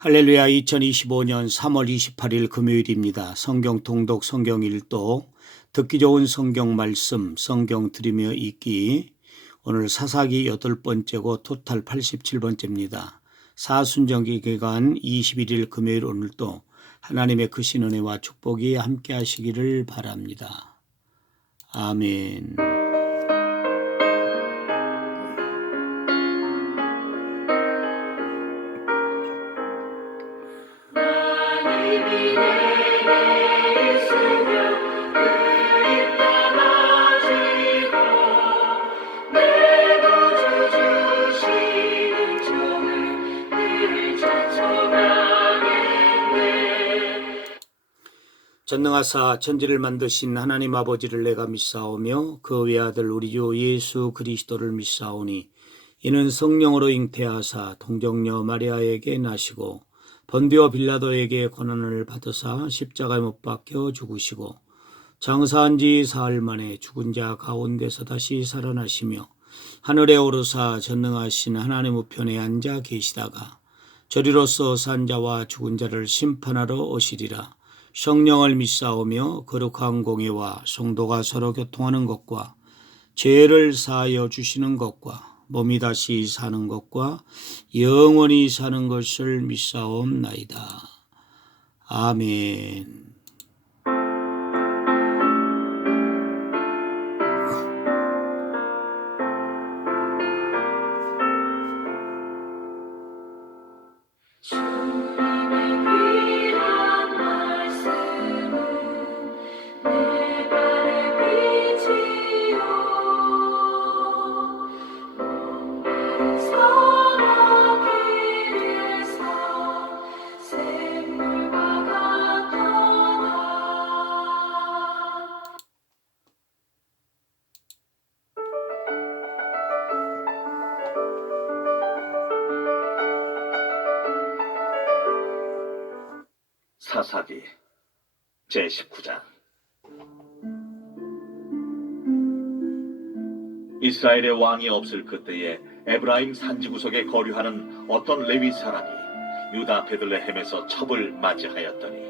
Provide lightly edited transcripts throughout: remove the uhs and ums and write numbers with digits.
할렐루야. 2025년 3월 28일 금요일입니다. 성경 통독, 성경 일독, 듣기 좋은 성경 말씀, 성경 들으며 읽기. 오늘 사사기 8번째고 토탈 87번째입니다. 사순절기 기간 21일 금요일 오늘도 하나님의 크신 은혜와 축복이 함께 하시기를 바랍니다. 아멘. 전능하사 천지를 만드신 하나님 아버지를 내가 믿사오며 그 외아들 우리 주 예수 그리스도를 믿사오니 이는 성령으로 잉태하사 동정녀 마리아에게 나시고 본디오 빌라도에게 고난을 받으사 십자가에 못 박혀 죽으시고 장사한 지 사흘 만에 죽은 자 가운데서 다시 살아나시며 하늘에 오르사 전능하신 하나님 우편에 앉아 계시다가 저리로서 산 자와 죽은 자를 심판하러 오시리라. 성령을 믿사오며 거룩한 공예와 성도가 서로 교통하는 것과 죄를 사하여 주시는 것과 몸이 다시 사는 것과 영원히 사는 것을 믿사옵나이다. 아멘. 사사기 제19장. 이스라엘의 왕이 없을 그때에 에브라임 산지구석에 거류하는 어떤 레위 사람이 유다 베들레헴에서 첩을 맞이하였더니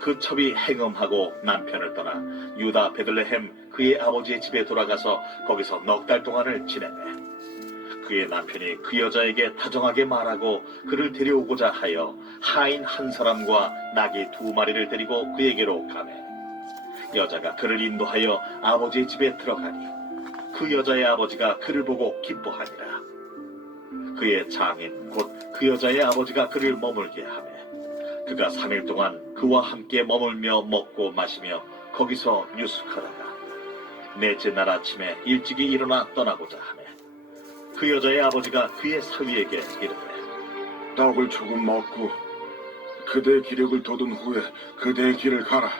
그 첩이 행음하고 남편을 떠나 유다 베들레헴 그의 아버지의 집에 돌아가서 거기서 넉 달 동안을 지내매 그의 남편이 그 여자에게 다정하게 말하고 그를 데려오고자 하여 하인 한 사람과 나귀 2마리를 데리고 그에게로 가매 여자가 그를 인도하여 아버지의 집에 들어가니 그 여자의 아버지가 그를 보고 기뻐하니라. 그의 장인 곧 그 여자의 아버지가 그를 머물게 하매 그가 3일 동안 그와 함께 머물며 먹고 마시며 거기서 유숙하다가 넷째 날 아침에 일찍이 일어나 떠나고자 하매 그 여자의 아버지가 그의 사위에게 이르되 떡을 조금 먹고 그대의 기력을 돋운 후에 그대의 길을 가라.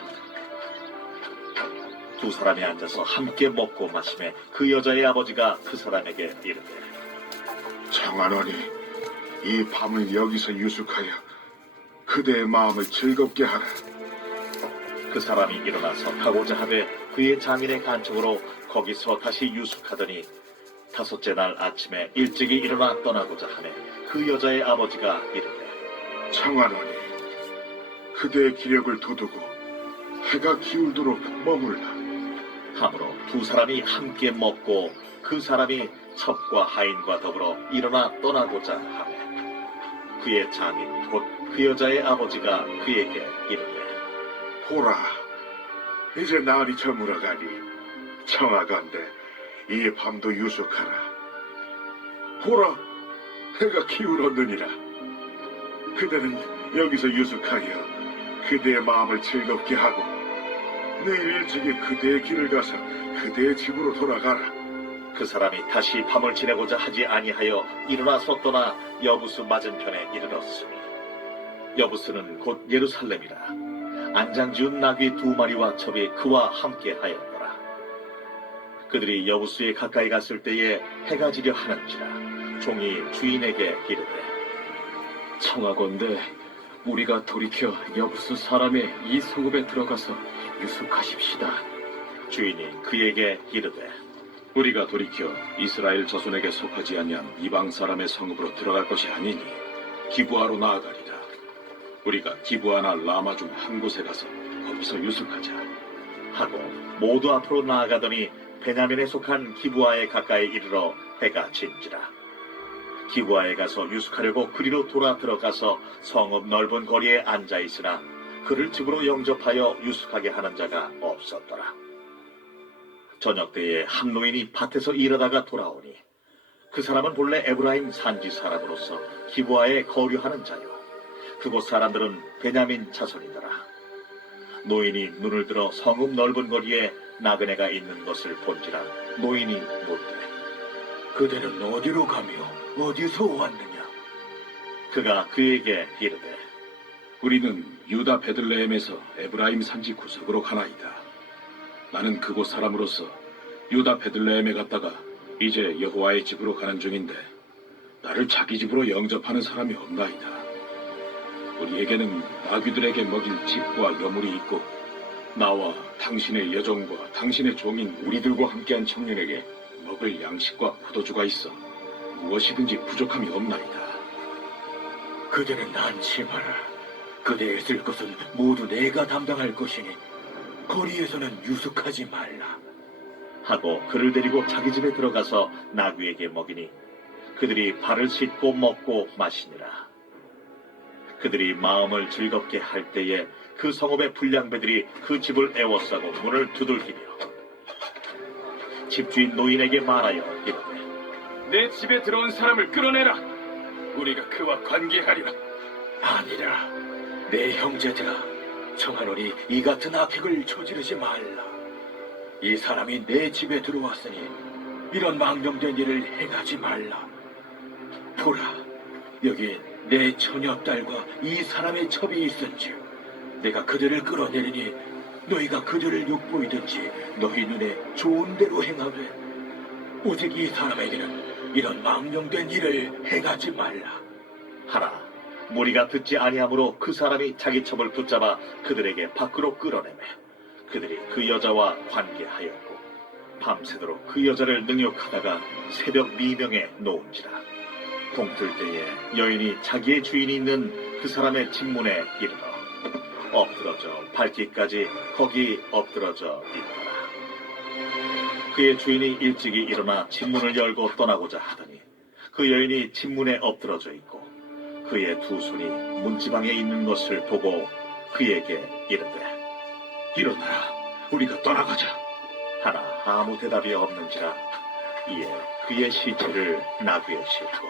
두 사람이 앉아서 함께 먹고 마시매 그 여자의 아버지가 그 사람에게 이르되 청하노니 이 밤을 여기서 유숙하여 그대의 마음을 즐겁게 하라. 그 사람이 일어나서 가고자 하되 그의 장인의 간청으로 거기서 다시 유숙하더니 5째 날 아침에 일찍이 일어나 떠나고자 하매 그 여자의 아버지가 이르되 청하노니 그대의 기력을 돋우고 해가 기울도록 머물라. 하므로 두 사람이 함께 먹고 그 사람이 첩과 하인과 더불어 일어나 떠나고자 하매 그의 장인 곧 그 여자의 아버지가 그에게 이르되 보라, 이제 날이 저물어가니 청하건대 이 밤도 유숙하라. 보라, 해가 기울었느니라. 그대는 여기서 유숙하여 그대의 마음을 즐겁게 하고 내일 일찍이 그대의 길을 가서 그대의 집으로 돌아가라. 그 사람이 다시 밤을 지내고자 하지 아니하여 일어나서 떠나 여부스 맞은편에 이르렀으니 여부스는 곧 예루살렘이라. 안장지은 나귀 2마리와 첩이 그와 함께 하였더라. 그들이 여부스에 가까이 갔을 때에 해가 지려 하는지라 종이 주인에게 이르되 청하건대 우리가 돌이켜 여부스 사람의 이 성읍에 들어가서 유숙하십시다. 주인이 그에게 이르되 우리가 돌이켜 이스라엘 자손에게 속하지 아니한 이방 사람의 성읍으로 들어갈 것이 아니니 기부하러 나아가리라. 우리가 기부하나 라마 중 한 곳에 가서 거기서 유숙하자. 하고 모두 앞으로 나아가더니 베냐민에 속한 기부아에 가까이 이르러 해가 진지라. 기부아에 가서 유숙하려고 그리로 돌아 들어가서 성읍 넓은 거리에 앉아 있으나 그를 집으로 영접하여 유숙하게 하는 자가 없었더라. 저녁 때에 한 노인이 밭에서 일하다가 돌아오니 그 사람은 본래 에브라임 산지 사람으로서 기부아에 거류하는 자요, 그곳 사람들은 베냐민 자손이더라. 노인이 눈을 들어 성읍 넓은 거리에 나그네가 있는 것을 본지라. 노인이 묻되, 그대는 어디로 가며 어디서 왔느냐? 그가 그에게 이르되, 우리는 유다 베들레헴에서 에브라임 산지 구석으로 가나이다. 나는 그곳 사람으로서 유다 베들레헴에 갔다가 이제 여호와의 집으로 가는 중인데 나를 자기 집으로 영접하는 사람이 없나이다. 우리에게는 아귀들에게 먹일 집과 여물이 있고 나와 당신의 여종과 당신의 종인 우리들과 함께한 청년에게 먹을 양식과 포도주가 있어 무엇이든지 부족함이 없나이다. 그대는 난치마라. 그대의 쓸 것은 모두 내가 담당할 것이니 거리에서는 유숙하지 말라. 하고 그를 데리고 자기 집에 들어가서 나귀에게 먹이니 그들이 발을 씻고 먹고 마시니라. 그들이 마음을 즐겁게 할 때에 그 성읍의 불량배들이 그 집을 애워싸고 문을 두들기며 집주인 노인에게 말하여 이르되, 내 집에 들어온 사람을 끌어내라. 우리가 그와 관계하리라. 아니라 내 형제들아, 청하노니 이 같은 악행을 저지르지 말라. 이 사람이 내 집에 들어왔으니 이런 망령된 일을 행하지 말라. 보라, 여기 내 처녀딸과 이 사람의 첩이 있은즉 내가 그들을 끌어내리니 너희가 그들을 욕보이든지 너희 눈에 좋은 대로 행하되 오직 이 사람에게는 이런 망령된 일을 행하지 말라. 하나 무리가 듣지 아니하므로 그 사람이 자기 첩을 붙잡아 그들에게 밖으로 끌어내매 그들이 그 여자와 관계하였고 밤새도록 그 여자를 능욕하다가 새벽 미명에 놓은지라. 동틀 때에 여인이 자기의 주인이 있는 그 사람의 집문에 이르러 엎드러져 밟기까지 거기 엎드러져 있더라. 그의 주인이 일찍이 일어나 집문을 열고 떠나고자 하더니 그 여인이 집문에 엎드러져 있고 그의 두 손이 문지방에 있는 것을 보고 그에게 이르되, 일어나라, 우리가 떠나가자. 하나 아무 대답이 없는지라. 이에 그의 시체를 나귀에 싣고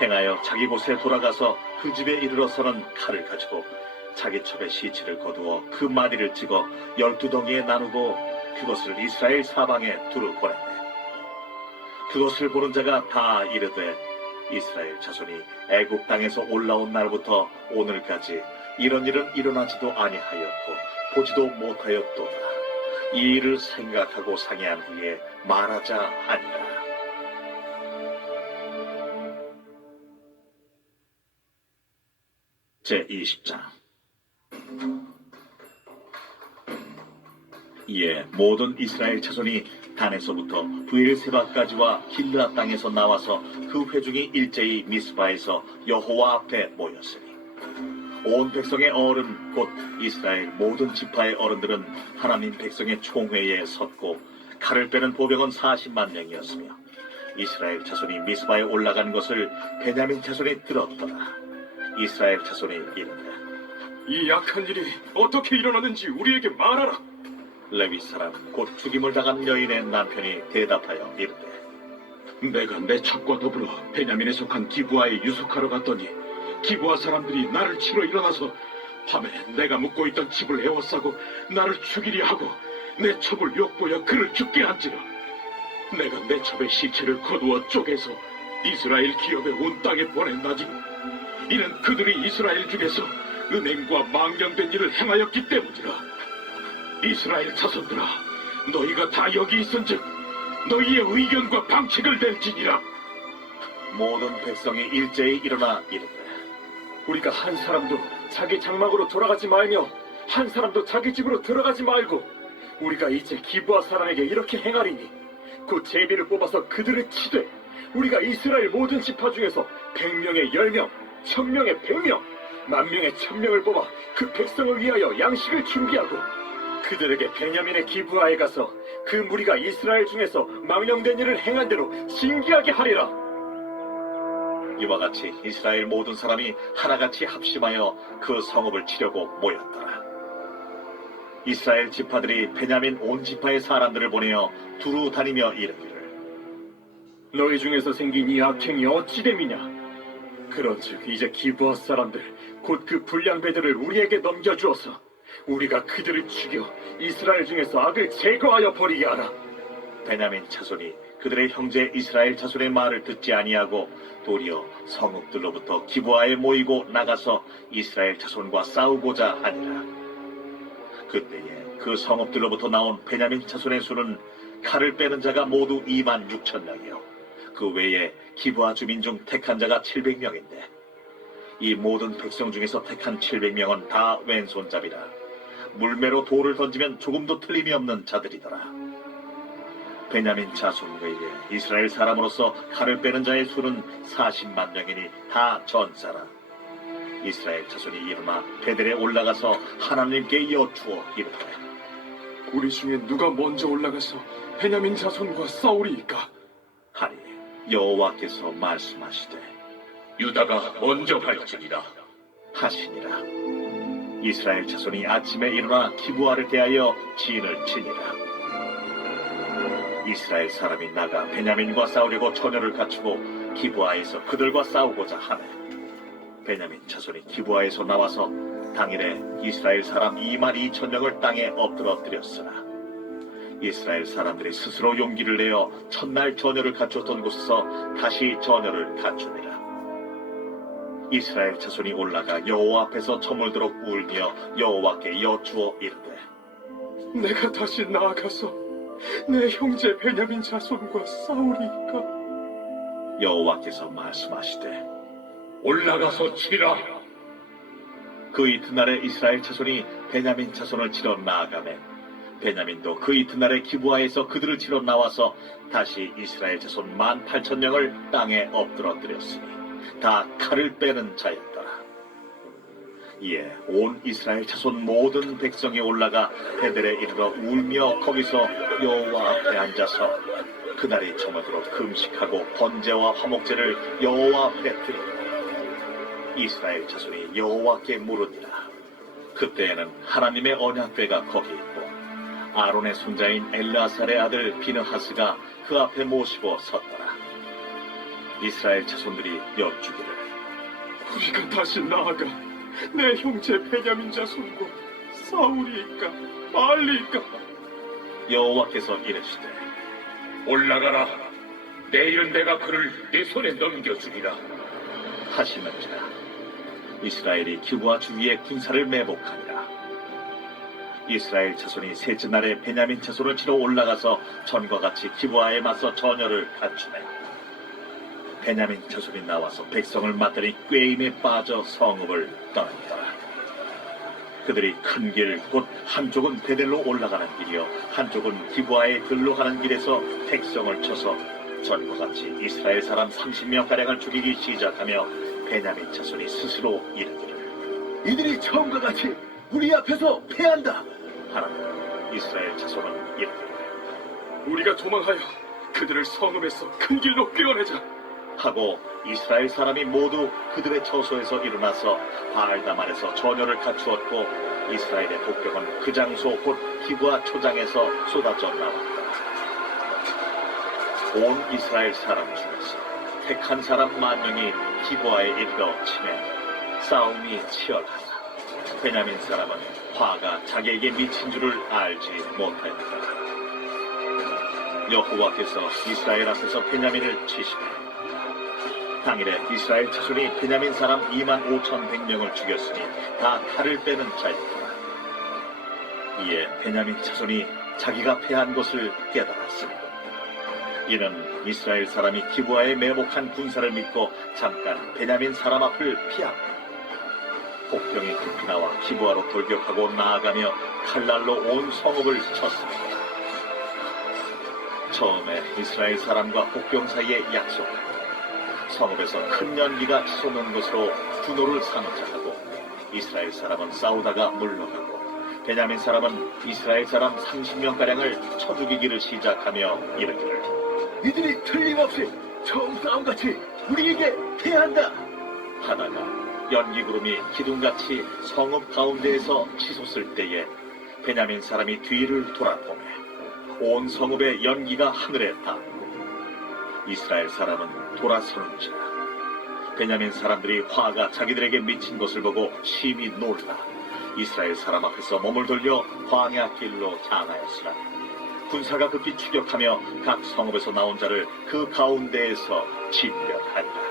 행하여 자기 곳에 돌아가서 그 집에 이르러서는 칼을 가지고 자기 첩의 시체를 거두어 그 마디를 찍어 12덩이에 나누고 그것을 이스라엘 사방에 두루 보내매 그것을 보는 자가 다 이르되, 이스라엘 자손이 애굽 땅에서 올라온 날부터 오늘까지 이런 일은 일어나지도 아니하였고 보지도 못하였도다. 이 일을 생각하고 상의한 후에 말하자 하니라. 제20장. 이에 모든 이스라엘 자손이 단에서부터 브엘세바까지와 길르앗 땅에서 나와서 그 회중이 일제히 미스바에서 여호와 앞에 모였으니 온 백성의 어른 곧 이스라엘 모든 지파의 어른들은 하나님 백성의 총회에 섰고 칼을 빼는 보병은 40만 명이었으며 이스라엘 자손이 미스바에 올라간 것을 베냐민 자손이 들었더라. 이스라엘 자손이 이르되, 이 악한 일이 어떻게 일어났는지 우리에게 말하라. 레위 사람 곧 죽임을 당한 여인의 남편이 대답하여 이르되, 내가 내 첩과 더불어 베냐민에 속한 기부아에 유숙하러 갔더니 기부아 사람들이 나를 치러 일어나서 밤에 내가 묵고 있던 집을 에워싸고 나를 죽이려 하고 내 첩을 욕보여 그를 죽게 한지라. 내가 내 첩의 시체를 거두어 쪼개서 이스라엘 기업의 온 땅에 보냈나니 이는 그들이 이스라엘 중에서 은행과 망령된 일을 행하였기 때문이라. 이스라엘 자손들아, 너희가 다 여기 있은즉 너희의 의견과 방책을 낼지니라. 모든 백성이 일제히 일어나 이르되, 우리가 한 사람도 자기 장막으로 돌아가지 말며 한 사람도 자기 집으로 들어가지 말고 우리가 이제 기부아 사람에게 이렇게 행하리니 곧 제비를 뽑아서 그들을 치되 우리가 이스라엘 모든 지파 중에서 100명에 10명 1000명에 100명, 10,000명에 1000명을 뽑아 그 백성을 위하여 양식을 준비하고 그들에게 베냐민의 기브아에 가서 그 무리가 이스라엘 중에서 망령된 일을 행한 대로 징계하게 하리라. 이와 같이 이스라엘 모든 사람이 하나같이 합심하여 그 성읍을 치려고 모였더라. 이스라엘 지파들이 베냐민 온 지파의 사람들을 보내어 두루 다니며 이르기를 너희 중에서 생긴 이 악행이 어찌 됨이냐? 그런즉 이제 기브아 사람들 곧 그 불량배들을 우리에게 넘겨주어서 우리가 그들을 죽여 이스라엘 중에서 악을 제거하여 버리게 하라. 베냐민 자손이 그들의 형제 이스라엘 자손의 말을 듣지 아니하고 도리어 성읍들로부터 기브아에 모이고 나가서 이스라엘 자손과 싸우고자 하니라. 그때에 그 성읍들로부터 나온 베냐민 자손의 수는 칼을 빼는 자가 모두 26,000명이요 그 외에 기브아 주민 중 택한 자가 700명인데 이 모든 백성 중에서 택한 700명은 다 왼손잡이라 물매로 돌을 던지면 조금도 틀림이 없는 자들이더라. 베냐민 자손 외에 이스라엘 사람으로서 칼을 빼는 자의 수는 40만 명이니 다 전사라. 이스라엘 자손이 일어나 베델에 올라가서 하나님께 여쭈어 이르되 우리 중에 누가 먼저 올라가서 베냐민 자손과 싸우리이까? 하니 여호와께서 말씀하시되 유다가 먼저 갈지니라. 하시니라. 이스라엘 자손이 아침에 일어나 기브아를 대하여 진을 치니라. 이스라엘 사람이 나가 베냐민과 싸우려고 처녀를 갖추고 기브아에서 그들과 싸우고자 하매 베냐민 자손이 기브아에서 나와서 당일에 이스라엘 사람 22,000명을 땅에 엎드러뜨렸으나 이스라엘 사람들이 스스로 용기를 내어 첫날 처녀를 갖췄던 곳에서 다시 처녀를 갖추니라. 이스라엘 자손이 올라가 여호와 앞에서 저물도록 울며 여호와께 여쭈어 이르되 내가 다시 나아가서 내 형제 베냐민 자손과 싸우리이까? 여호와께서 말씀하시되 올라가서 치리라. 그 이튿날에 이스라엘 자손이 베냐민 자손을 치러 나아가매 베냐민도 그 이튿날에 기브아에서 그들을 치러 나와서 다시 이스라엘 자손 18,000명을 땅에 엎드러뜨렸으니 다 칼을 빼는 자였더라. 이에 온 이스라엘 자손 모든 백성이 올라가 베델에 이르러 울며 거기서 여호와 앞에 앉아서 그날이 저물도록 금식하고 번제와 화목제를 여호와 앞에 드리고 이스라엘 자손이 여호와께 물으니라. 그때에는 하나님의 언약궤가 거기 있고 아론의 손자인 엘르아살의 아들 비느하스가 그 앞에 모시고 섰더라. 이스라엘 자손들이 여쭈기를 우리가 다시 나아가 내 형제 베냐민 자손과 싸우리이까 말리이까? 여호와께서 이르시되 올라가라. 내일은 내가 그를 네 손에 넘겨주리라. 하시는지라. 이스라엘이 기브아 주위에 군사를 매복하니라. 이스라엘 자손이 셋째 날에 베냐민 자손을 치러 올라가서 전과 같이 기브아에 맞서 전열을 갖추매 베냐민 자손이 나와서 백성을 맞더니 꾀임에 빠져 성읍을 떠났더라. 그들이 큰 길 곧 한쪽은 베델로 올라가는 길이요 한쪽은 기브아에 들로 가는 길에서 백성을 쳐서 전과 같이 이스라엘 사람 30명가량을 죽이기 시작하며 베냐민 자손이 스스로 이르기를 이들이 처음과 같이 우리 앞에서 패한다. 하나 이스라엘 자손은 이르기를 우리가 도망하여 그들을 성읍에서 큰 길로 끌어내자. 하고 이스라엘 사람이 모두 그들의 처소에서 일어나서 바알다말에서 전열을 갖추었고 이스라엘의 복병은 그 장소 곧 기브아 초장에서 쏟아져 나왔다. 온 이스라엘 사람 중에서 택한 사람 10,000명이 기브아에 이르러 치매 싸움이 치열하다. 베냐민 사람은 화가 자기에게 미친 줄을 알지 못하였다. 여호와께서 이스라엘 앞에서 베냐민을 치시되 당일에 이스라엘 자손이 베냐민 사람 25,100명을 죽였으니 다 칼을 빼는 자였더라. 이에 베냐민 자손이 자기가 패한 것을 깨달았으니 이는 이스라엘 사람이 기브아에 매복한 군사를 믿고 잠깐 베냐민 사람 앞을 피하고 복병이 급히 나와 기브아로 돌격하고 나아가며 칼날로 온 성읍을 쳤습니다. 처음에 이스라엘 사람과 복병 사이에 약속하고 성읍에서 큰 연기가 솟는 것으로 분노를 삼자하고 이스라엘 사람은 싸우다가 물러가고 베냐민 사람은 이스라엘 사람 30명가량을 쳐 죽이기를 시작하며 이르기를 이들이 틀림없이 처음 싸움같이 우리에게 패한다. 하다가 연기구름이 기둥같이 성읍 가운데에서 치솟을 때에 베냐민 사람이 뒤를 돌아보매 온 성읍의 연기가 하늘에 닿고 이스라엘 사람은 돌아서는지라. 베냐민 사람들이 화가 자기들에게 미친 것을 보고 심히 놀라 이스라엘 사람 앞에서 몸을 돌려 광야 길로 향하였으나 군사가 급히 추격하며 각 성읍에서 나온 자를 그 가운데에서 진멸하니라.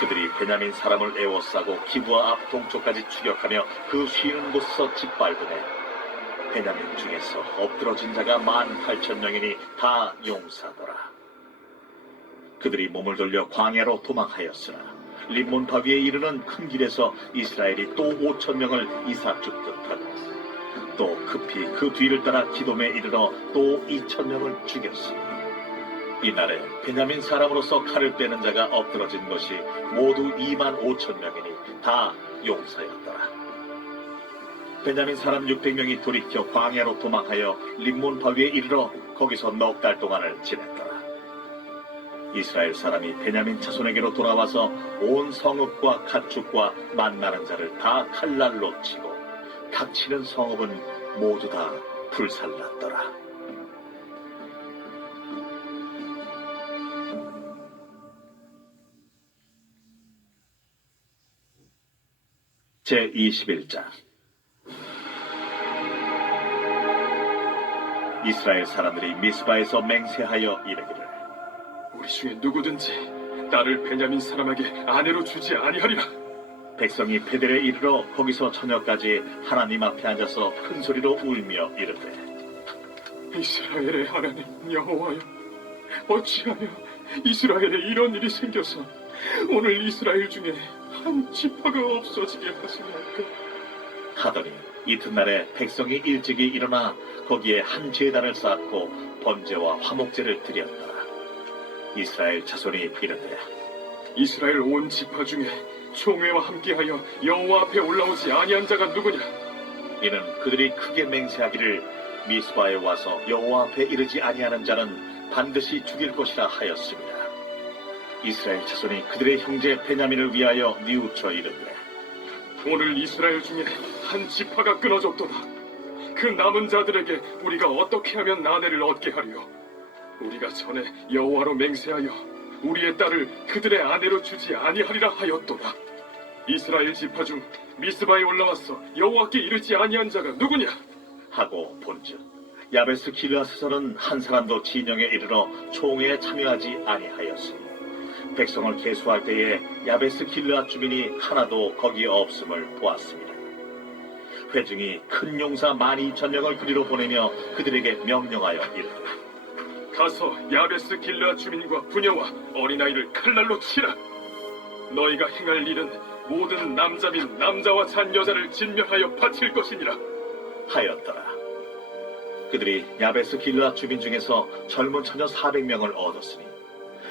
그들이 베냐민 사람을 에워싸고 기브아 앞 동쪽까지 추격하며 그 쉬는 곳에서 짓밟으매 베냐민 중에서 엎드러진 자가 18,000명이니 다 용사더라. 그들이 몸을 돌려 광야로 도망하였으나 림몬 바위에 이르는 큰 길에서 이스라엘이 또 5,000명을 이삭죽듯 하고 또 급히 그 뒤를 따라 기돔에 이르러 또 2,000명을 죽였으니 이날에 베냐민 사람으로서 칼을 빼는 자가 엎드러진 것이 모두 25,000명이니 다 용사였더라. 베냐민 사람 600명이 돌이켜 광야로 도망하여 림몬 바위에 이르러 거기서 넉 달 동안을 지냈더라. 이스라엘 사람이 베냐민 자손에게로 돌아와서 온 성읍과 가축과 만나는 자를 다 칼날로 치고 닥치는 성읍은 모두 다 불살랐더라. 제21장 이스라엘 사람들이 미스바에서 맹세하여 이르기를 우리 중에 누구든지 딸을 베냐민 사람에게 아내로 주지 아니하리라. 백성이 베델에 이르러 거기서 저녁까지 하나님 앞에 앉아서 큰 소리로 울며 이르되 이스라엘의 하나님 여호와여, 어찌하여 이스라엘에 이런 일이 생겨서 오늘 이스라엘 중에 한 지파가 없어지게 하시나이까. 하더니 이튿날에 백성이 일찍이 일어나 거기에 한 제단을 쌓고 번제와 화목제를 드렸더라. 이스라엘 자손이 이르되 이스라엘 온 지파 중에 총회와 함께하여 여호와 앞에 올라오지 아니한 자가 누구냐? 이는 그들이 크게 맹세하기를 미스바에 와서 여호와 앞에 이르지 아니하는 자는 반드시 죽일 것이라 하였습니다. 이스라엘 자손이 그들의 형제 베냐민을 위하여 뉘우쳐 이르되 오늘 이스라엘 중에 한 지파가 끊어졌도다. 그 남은 자들에게 우리가 어떻게 하면 아내를 얻게 하리요? 우리가 전에 여호와로 맹세하여 우리의 딸을 그들의 아내로 주지 아니하리라 하였도다. 이스라엘 지파 중 미스바에 올라와서 여호와께 이르지 아니한 자가 누구냐? 하고 본즉 야베스 길라스서는 한 사람도 진영에 이르러 총회에 참여하지 아니하였으니 백성을 계수할 때에 야베스 길라 주민이 하나도 거기에 없음을 보았습니다. 회중이 큰 용사 12,000명을 그리로 보내며 그들에게 명령하여 이르되 가서 야베스 길라 주민과 부녀와 어린아이를 칼날로 치라. 너희가 행할 일은 모든 남자 및 남자와 잔 여자를 진멸하여 바칠 것이니라 하였더라. 그들이 야베스 길라 주민 중에서 젊은 처녀 400명을 얻었으니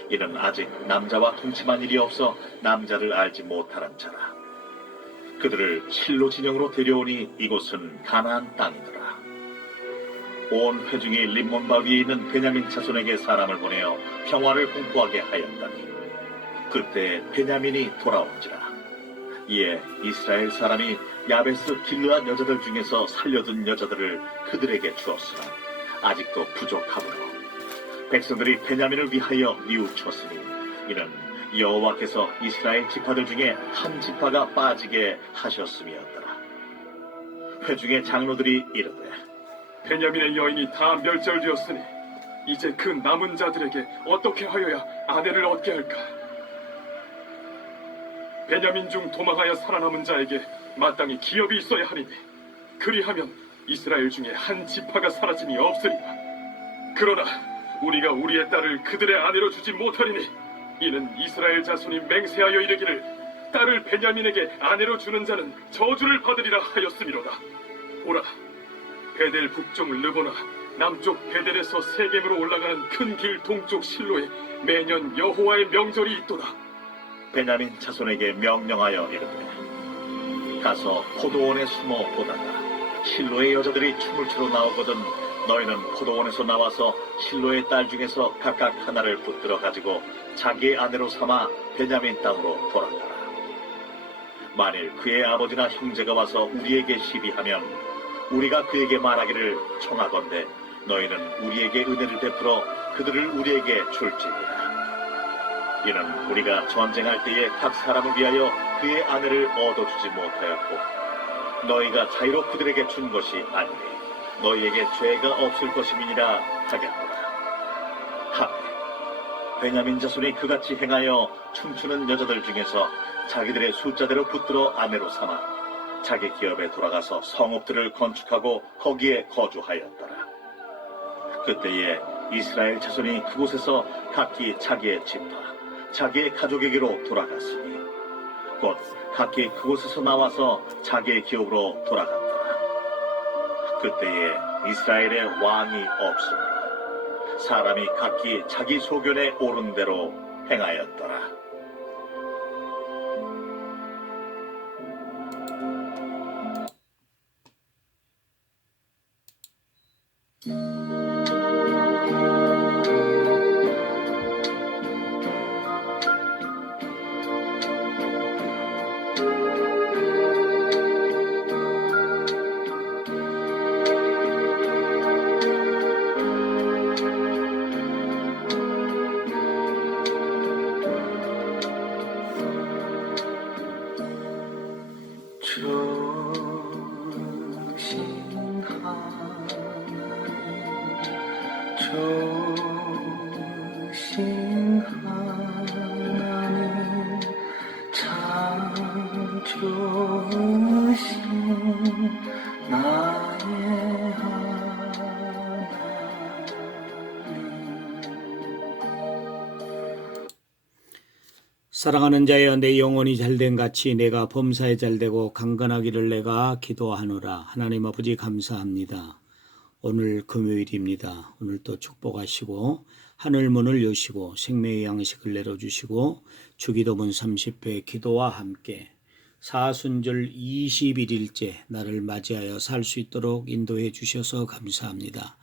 이는 아직 남자와 동침한 일이 없어 남자를 알지 못하는 자라. 그들을 실로 진영으로 데려오니 이곳은 가나안 땅이더라. 온 회중이 림몬바 위에 있는 베냐민 자손에게 사람을 보내어 평화를 공포하게 하였다니 그때 베냐민이 돌아온지라. 이에 이스라엘 사람이 야베스 길르앗 여자들 중에서 살려둔 여자들을 그들에게 주었으나 아직도 부족하므로 백성들이 베냐민을 위하여 뉘우쳤으니 이는 여호와께서 이스라엘 지파들 중에 한 지파가 빠지게 하셨음이었더라. 회중의 장로들이 이르되 베냐민의 여인이 다 멸절되었으니 이제 그 남은 자들에게 어떻게 하여야 아내를 얻게 할까? 베냐민 중 도망하여 살아남은 자에게 마땅히 기업이 있어야 하리니 그리하면 이스라엘 중에 한 지파가 사라짐이 없으리라. 그러나 우리가 우리의 딸을 그들의 아내로 주지 못하리니 이는 이스라엘 자손이 맹세하여 이르기를 딸을 베냐민에게 아내로 주는 자는 저주를 받으리라 하였음이로다. 보라, 베델 북쪽 르보나 남쪽 베델에서 세겜으로 올라가는 큰 길 동쪽 실로에 매년 여호와의 명절이 있도다. 베냐민 자손에게 명령하여 이르되 가서 포도원에 숨어 보다가 실로의 여자들이 춤을 추러 나오거든 너희는 포도원에서 나와서 실로의 딸 중에서 각각 하나를 붙들어 가지고 자기의 아내로 삼아 베냐민 땅으로 돌아가라. 만일 그의 아버지나 형제가 와서 우리에게 시비하면 우리가 그에게 말하기를 청하건대 너희는 우리에게 은혜를 베풀어 그들을 우리에게 줄지니라. 이는 우리가 전쟁할 때에 각 사람을 위하여 그의 아내를 얻어주지 못하였고 너희가 자유로 그들에게 준 것이 아니니 너희에게 죄가 없을 것임이니라 하겠노라. 하매 베냐민 자손이 그같이 행하여 춤추는 여자들 중에서 자기들의 숫자대로 붙들어 아내로 삼아 자기 기업에 돌아가서 성읍들을 건축하고 거기에 거주하였더라. 그때에 이스라엘 자손이 그곳에서 각기 자기의 집과 자기의 가족에게로 돌아갔으니 곧 각기 그곳에서 나와서 자기의 기업으로 돌아갔더라. 그때에 이스라엘의 왕이 없으므로 사람이 각기 자기 소견에 옳은 대로 행하였더라. 주신 하나님 참 좋으신 나의 하나님. 사랑하는 자여 내 영혼이 잘된 같이 내가 범사에 잘되고 강건하기를 내가 기도하노라. 하나님 아버지 감사합니다. 오늘 금요일입니다. 오늘도 축복하시고 하늘 문을 여시고 생명의 양식을 내려주시고 주기도문 30회 기도와 함께 사순절 21일째 나를 맞이하여 살 수 있도록 인도해 주셔서 감사합니다.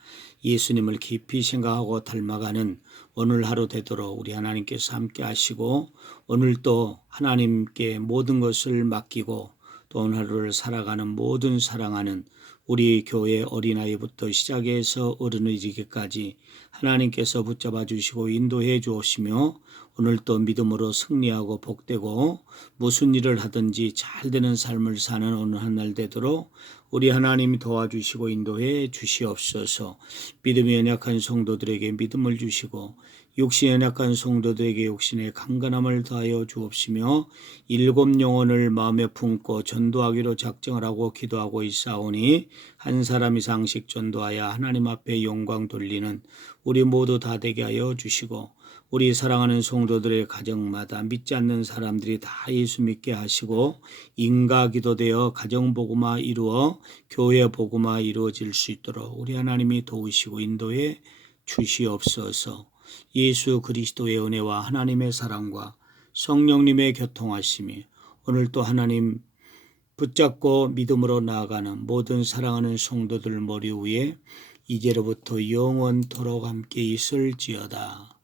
예수님을 깊이 생각하고 닮아가는 오늘 하루 되도록 우리 하나님께서 함께 하시고 오늘도 하나님께 모든 것을 맡기고 또 오늘 하루를 살아가는 모든 사랑하는 우리 교회 어린아이부터 시작해서 어른을 이르기까지 하나님께서 붙잡아 주시고 인도해 주시며 오늘도 믿음으로 승리하고 복되고 무슨 일을 하든지 잘 되는 삶을 사는 오늘 한 날 되도록 우리 하나님이 도와주시고 인도해 주시옵소서. 믿음이 연약한 성도들에게 믿음을 주시고 육신이 연약한 성도들에게 육신의 강건함을 더하여 주옵시며 일곱 영혼을 마음에 품고 전도하기로 작정을 하고 기도하고 있사오니 한 사람 이상씩 전도하여 하나님 앞에 영광 돌리는 우리 모두 다 되게 하여 주시고 우리 사랑하는 성도들의 가정마다 믿지 않는 사람들이 다 예수 믿게 하시고 인가 기도되어 가정 복음화 이루어 교회 복음화 이루어질 수 있도록 우리 하나님이 도우시고 인도해 주시옵소서. 예수 그리스도의 은혜와 하나님의 사랑과 성령님의 교통하심이 오늘도 하나님 붙잡고 믿음으로 나아가는 모든 사랑하는 성도들 머리 위에 이제로부터 영원토록 함께 있을지어다.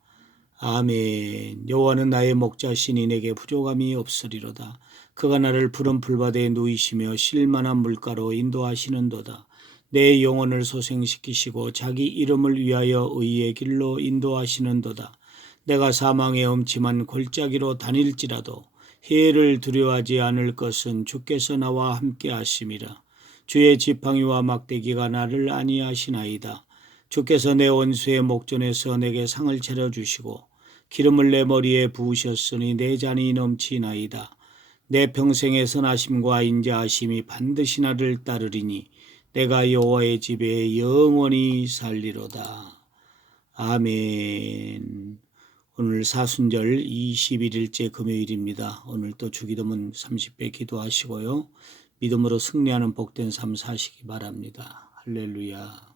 아멘. 여호와는 나의 목자시니 내게 부족함이 없으리로다. 그가 나를 푸른 풀밭에 누이시며 쉴만한 물가로 인도하시는도다. 내 영혼을 소생시키시고 자기 이름을 위하여 의의 길로 인도하시는도다. 내가 사망의 엄침한 골짜기로 다닐지라도 해를 두려워하지 않을 것은 주께서 나와 함께 하심이라. 주의 지팡이와 막대기가 나를 안위하시나이다. 주께서 내 원수의 목전에서 내게 상을 차려주시고 기름을 내 머리에 부으셨으니 내 잔이 넘치나이다. 내 평생의 선하심과 인자하심이 반드시 나를 따르리니 내가 여호와의 집에 영원히 살리로다. 아멘. 오늘 사순절 21일째 금요일입니다. 오늘 또 주기도문 30배 기도하시고요. 믿음으로 승리하는 복된 삶 사시기 바랍니다. 할렐루야.